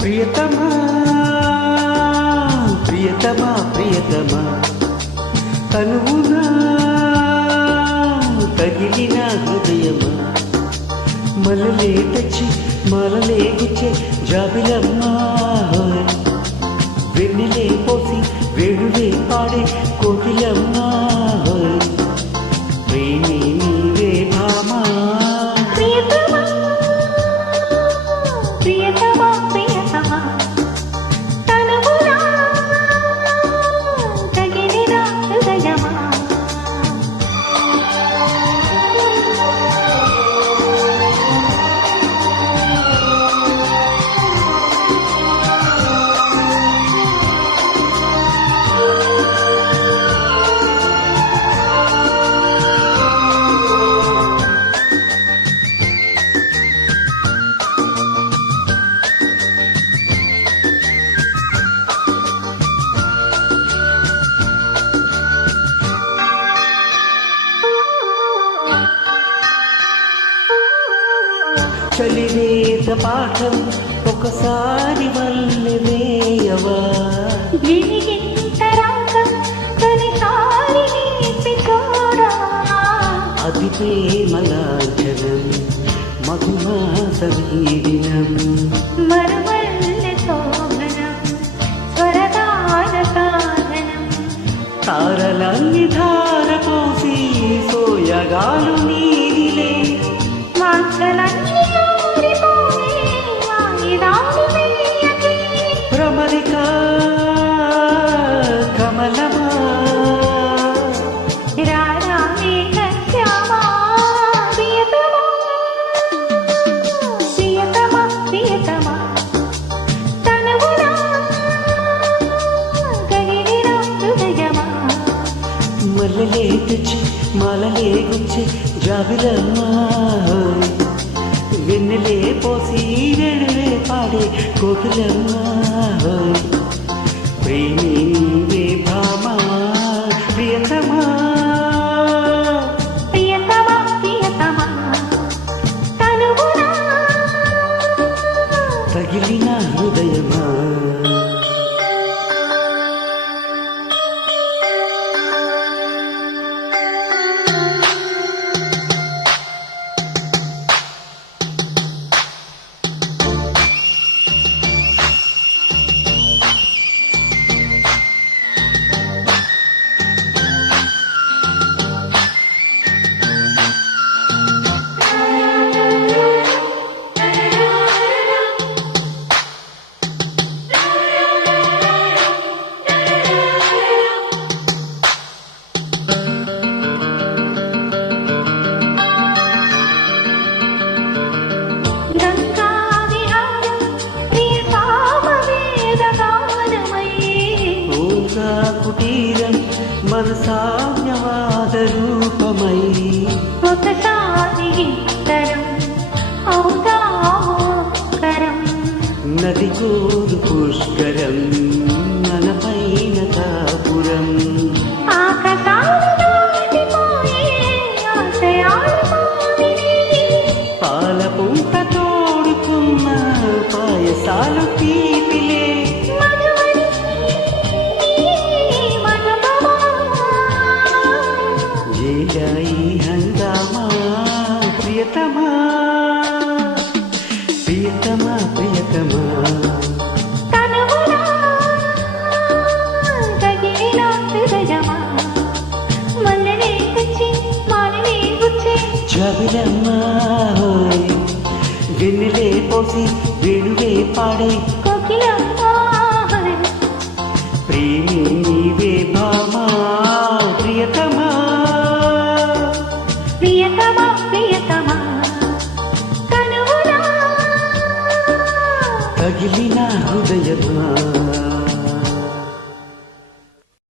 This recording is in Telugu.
ప్రియతమా ప్రియతమా ప్రియతమా. కనువునా తగిలిన హృదయమా. మలలే తెచ్చి మలలే గుచ్చే జాబిలమ్మా. చలివేత పాఠం ఒకసారి వల్లె వేయవా అది ప్రేమలాంఛనం మధుమాస వీడినం. తారలన్ని ధార పోసి సోయగాలు మల్లెలే తెచ్చి మాలలే గుచ్చి జాబిలమ్మా వెన్నెలే పోసి వేణులే పాడే కోకిలమ్మా ప్రేమే నీవే భామా ప్రియతమా. తగిలిన హృదయమా. ఓంగా కుటీరం మనసాజ్ఞవాద రూపమై. ఒకసారి ఇద్దరం అవుతామోకరం నది కోరు పుష్కరం జబిలమ్మా ప్రియతమా వెన్నెలే పోసి వేణువే పాడే. కోకిలమ్మా తనువునా తగిలిన హృదయమా